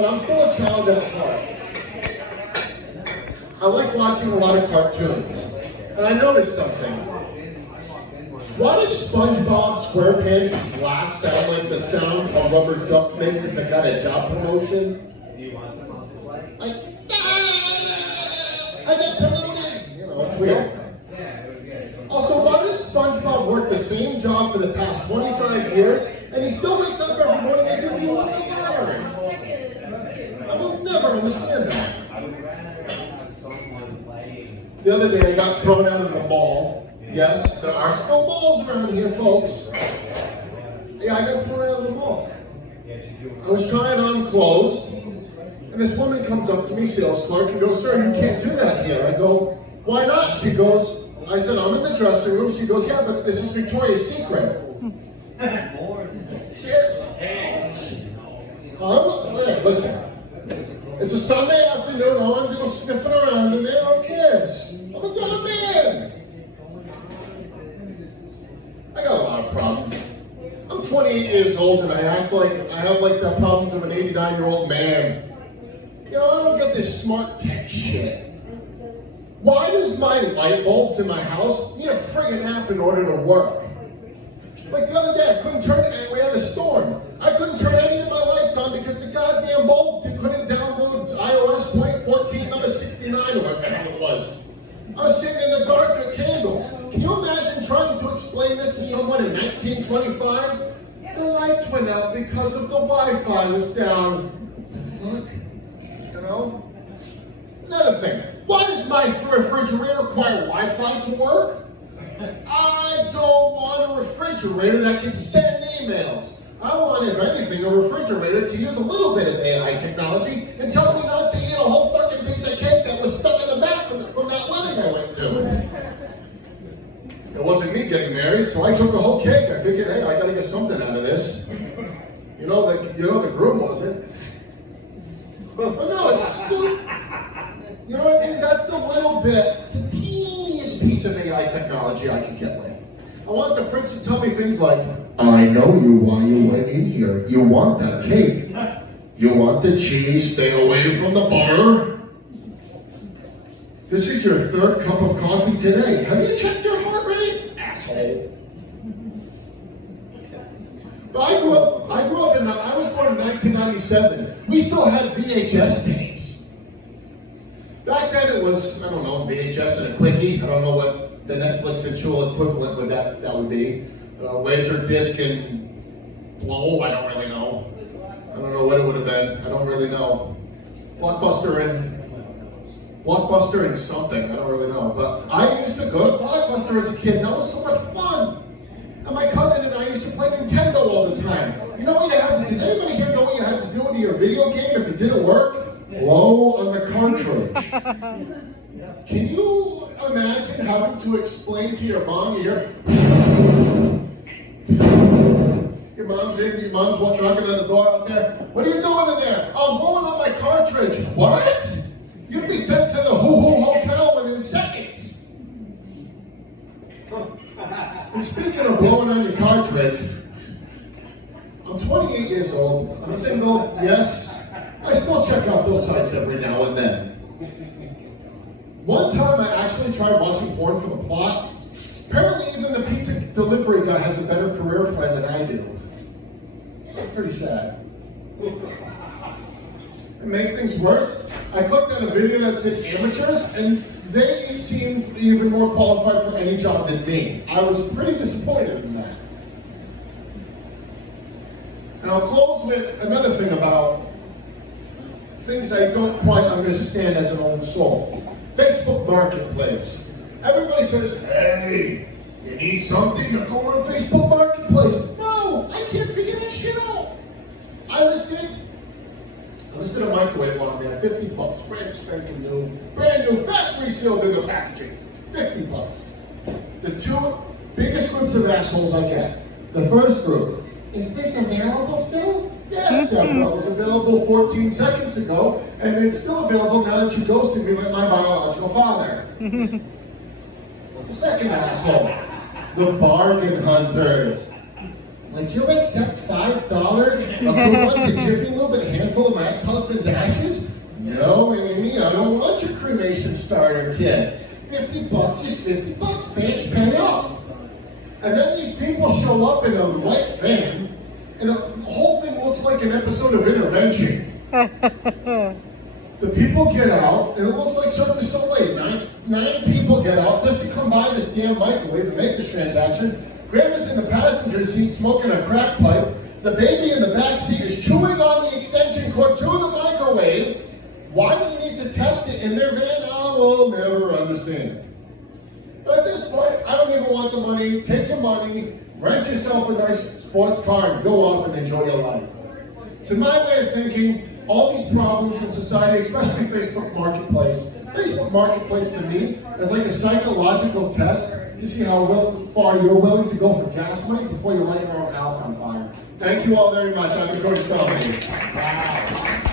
But I'm still a child at heart. I like watching a lot of cartoons. And I noticed something. Why does SpongeBob SquarePants' laugh sound like the sound a rubber duck makes if it got a job promotion? Like, I got promoted! You know, it's weird. Also, why does SpongeBob work the same job for the past 25 years and he still wakes up every morning as if he wanted to learn? I will never understand that. The other day I got thrown out of the mall. Yes, there are still malls around here, folks. Yeah, I got thrown out of the mall. I was trying on clothes, and this woman comes up to me, sales clerk, and goes, "Sir, you can't do that here." I go, "Why not?" She goes, I said, "I'm in the dressing room." She goes, "Yeah, but this is Victoria's Secret." Hey, listen. It's a Sunday afternoon, I want to go sniffing around in there, who cares? I'm a grown man. I got a lot of problems. I'm 28 years old and I act like I have like the problems of an 89-year-old man. You know, I don't get this smart tech shit. Why does my light bulbs in my house need a friggin' app in order to work? Like the other day, I couldn't turn it, and we had a storm. I couldn't turn any of my lights on because the goddamn bulb couldn't download iOS 0.14 number 69 or whatever the hell it was. I was sitting in the dark with candles. Can you imagine trying to explain this to someone in 1925? The lights went out because of the Wi-Fi was down. What the fuck? You know? Another thing, why does my refrigerator require Wi-Fi to work? I don't want a refrigerator that can send emails. I want, if anything, a refrigerator to use a little bit of AI technology and tell me not to eat a whole fucking piece of cake that was stuck in the back from that wedding I went to. It wasn't me getting married, so I took the whole cake. I figured, hey, I gotta get something out of this. You know, the groom wasn't. But no, it's still, you know what I mean? That's the little bit, the teeniest piece of AI technology I can get with. I want the fridge to tell me things like, "I know you why you went in here. You want that cake. You want the cheese, stay away from the butter. This is your third cup of coffee today. Have you checked your heart rate? Asshole." But I was born in 1997. We still had VHS tapes. Back then it was, I don't know, VHS and a quickie. I don't know what the Netflix and chill equivalent would that would be. Laser disc and blow, I don't really know. I don't know what it would have been. I don't really know. Blockbuster and something, I don't really know. But I used to go to Blockbuster as a kid. That was so much fun. And my cousin and I used to play Nintendo all the time. You know what you had to, does anybody here know what you had to do with your video game if it didn't work? Blow on the cartridge. Can you imagine having to explain to your mom, your mom's walking on the door out there. "What are you doing in there?" "I'm blowing on my cartridge." "What?" You'd be sent to the Hoo-Hoo Hotel within seconds. And speaking of blowing on your cartridge, I'm 28 years old. I'm single, yes. I still check out those sites every now and then. One time I actually tried watching porn for the plot. Apparently even the pizza delivery guy has a better career plan than I do. That's pretty sad. And make things worse, I clicked on a video that said amateurs, and they seemed even more qualified for any job than me. I was pretty disappointed in that. And I'll close with another thing about things I don't quite understand as an old soul. Facebook Marketplace. Everybody says, "Hey, you need something? You go on Facebook Marketplace." No, I can't figure that shit out. I listed a microwave on there, $50, brand spanking new, factory sealed in the packaging, $50. The two biggest groups of assholes I get. The first group, "Is this available still?" "Yes, Deborah, it was available 14 seconds ago, and it's still available now that you ghosted me like my biological father." The second asshole, the bargain hunters. Like, you'll accept $5 a coupon to Jiffy Lube and a handful of my ex-husband's ashes? No, Amy, I don't want your cremation starter kit. $50 is $50, bitch, pay up. And then these people show up in a white van, and the whole thing looks like an episode of Intervention. The people get out, and it looks like Cirque du Soleil. Nine people get out just to come by this damn microwave and make this transaction. Grandma's in the passenger seat smoking a crack pipe. The baby in the back seat is chewing on the extension cord to the microwave. Why do you need to test it in their van? I will never understand. But at this point, I don't even want the money. Take your money, rent yourself a nice sports car, and go off and enjoy your life. To my way of thinking, all these problems in society, especially Facebook Marketplace to me is like a psychological test to see how far you're willing to go for gas money before you light your own house on fire. Thank you all very much. I'm Cody's Komedy.